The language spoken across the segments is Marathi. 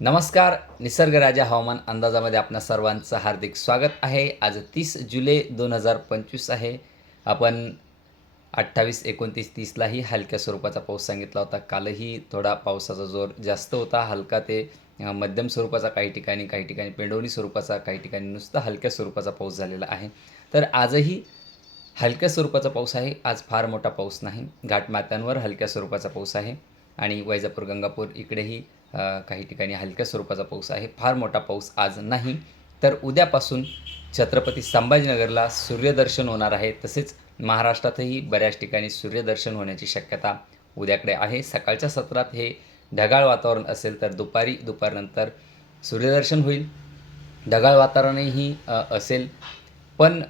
नमस्कार निसर्गराजा हवामान अंदाजामध्ये आपणा सर्वांचं हार्दिक स्वागत आहे. आज तीस जुलै दोन हजार पंचवीस आहे. आपण अठ्ठावीस एकोणतीस तीसलाही हलक्या स्वरूपाचा पाऊस सांगितला होता. कालही थोडा पावसाचा जोर जास्त होता. हलका ते मध्यम स्वरूपाचा काही ठिकाणी काही ठिकाणी पेंडवणी स्वरूपाचा काही ठिकाणी नुसता हलक्या स्वरूपाचा पाऊस झालेला आहे. तर आजही हलक्या स्वरूपाचा पाऊस आहे. आज फार मोठा पाऊस नाही. घाटमात्यांवर हलक्या स्वरूपाचा पाऊस आहे. आणि वैजापूर गंगापूर इकडेही काही ठिकाणी हलक्या स्वरूपाचा पाऊस आहे फार मोठा पाऊस आज नाही. तर उद्यापासून छत्रपती संभाजीनगरला सूर्यदर्शन होणार आहे. तसेच महाराष्ट्रातही बऱ्याच ठिकाणी सूर्यदर्शन होण्याची शक्यता उद्याकडे आहे. सकाळच्या सत्रात हे ढगाळ वातावरण असेल तर दुपारी दुपारनंतर सूर्यदर्शन होईल. ढगाळ वातावरणही असेल. पण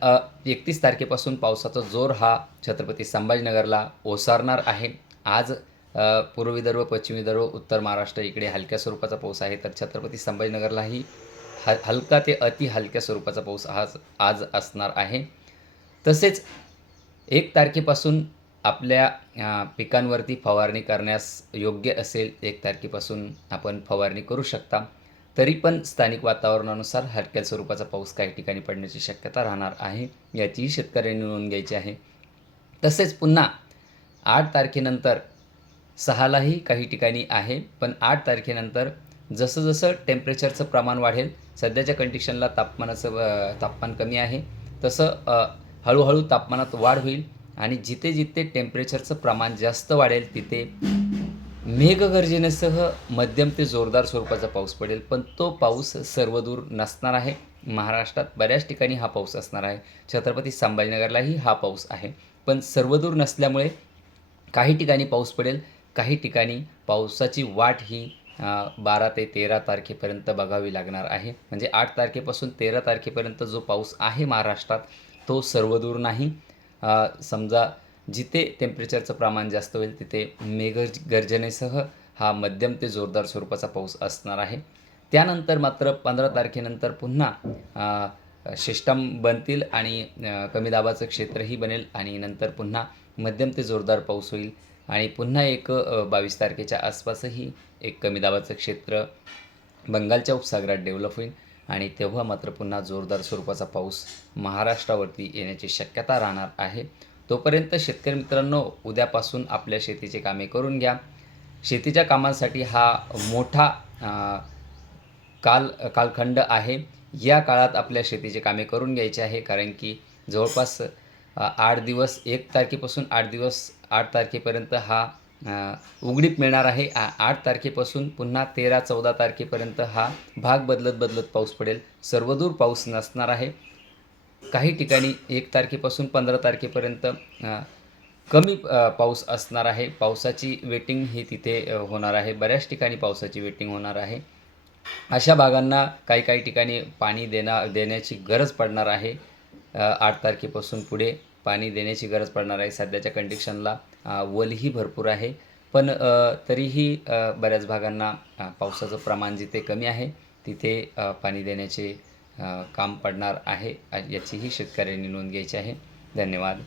एकतीस तारखेपासून पावसाचा जोर हा छत्रपती संभाजीनगरला ओसारणार आहे. आज पूर्व विदर्भ पश्चिम विदर्भ उत्तर महाराष्ट्र इकडे हलक्या स्वरूपाचा पाऊस आहे तर छत्रपती संभाजीनगरलाही ह हलका ते अति हलक्या स्वरूपाचा पाऊस आज आज असणार आहे. तसेच एक तारखेपासून आपल्या पिकांवरती फवारणी करण्यास योग्य असेल एक तारखेपासून आपण फवारणी करू शकता. तरी पण स्थानिक वातावरणानुसार हलक्या स्वरूपाचा पाऊस काही ठिकाणी पडण्याची शक्यता राहणार आहे याचीही शेतकऱ्यांनी नोंद घ्यायची आहे. तसेच पुन्हा आठ तारखेनंतर सहालाही काही ठिकाणी आहे पण आठ तारखेनंतर जसं जसं टेम्परेचरचं प्रमाण वाढेल सध्याच्या कंडिशनला तापमानाचं तापमान कमी आहे तसं हळूहळू तापमानात वाढ होईल आणि जिथे जिथे टेम्परेचरचं प्रमाण जास्त वाढेल तिथे मेघगर्जनेसह मध्यम ते जोरदार स्वरूपाचा पाऊस पडेल पण तो पाऊस सर्वदूर नसणार आहे. महाराष्ट्रात बऱ्याच ठिकाणी हा पाऊस असणार आहे. छत्रपती संभाजीनगरलाही हा पाऊस आहे. पण सर्वदूर नसल्यामुळे काही ठिकाणी पाऊस पडेल काही ठिकाणी पावसाची वाट ही बारा ते तेरा तारखेपर्यंत बघावी लागणार आहे. म्हणजे आठ तारखेपासून तेरा तारखेपर्यंत जो पाऊस आहे महाराष्ट्रात तो सर्वदूर नाही. समजा जिथे टेम्परेचरचं प्रमाण जास्त होईल तिथे मेघ गर्जनेसह हा मध्यम ते जोरदार स्वरूपाचा पाऊस असणार आहे. त्यानंतर मात्र पंधरा तारखेनंतर पुन्हा सिस्टम बनतील आणि कमी दाबाचं क्षेत्रही बनेल आणि नंतर पुन्हा मध्यम ते जोरदार पाऊस होईल आणि पुन्हा एक बावीस तारखेच्या आसपासही एक कमी दाबाचं क्षेत्र बंगालच्या उपसागरात डेव्हलप होईल आणि तेव्हा मात्र पुन्हा जोरदार स्वरूपाचा पाऊस महाराष्ट्रावरती येण्याची शक्यता राहणार आहे. तोपर्यंत शेतकरी मित्रांनो उद्यापासून आपल्या शेतीचे कामे करून घ्या. शेतीच्या कामांसाठी हा मोठा काल कालखंड आहे. या काळात आपल्या शेतीचे कामे करून घ्यायचे आहे कारण की जवळपास आठ दिवस एक तारखेपासून आठ दिवस आठ तारखेपर्यंत हा उघडीप मिळणार आहे. आ आठ तारखेपासून पुन्हा तेरा चौदा तारखेपर्यंत हा भाग बदलत बदलत पाऊस पडेल. सर्वदूर पाऊस नसणार आहे. काही ठिकाणी एक तारखेपासून पंधरा तारखेपर्यंत कमी पाऊस असणार आहे. पावसाची वेटिंग ही तिथे होणार आहे. बऱ्याच ठिकाणी पावसाची वेटिंग होणार आहे. अशा भागांना काही काही ठिकाणी पाणी देणा देण्याची गरज पडणार आहे. आठ तारखेपासून पुढे पाणी देण्याची गरज पडणार आहे. सध्याच्या कंडिशनला वलही भरपूर आहे. पण तरीही बऱ्याच भागांना पावसाचं प्रमाण जिथे कमी आहे तिथे पाणी देण्याचे काम पडणार आहे. याचीही शेतकऱ्यांनी नोंद घ्यायची आहे. धन्यवाद.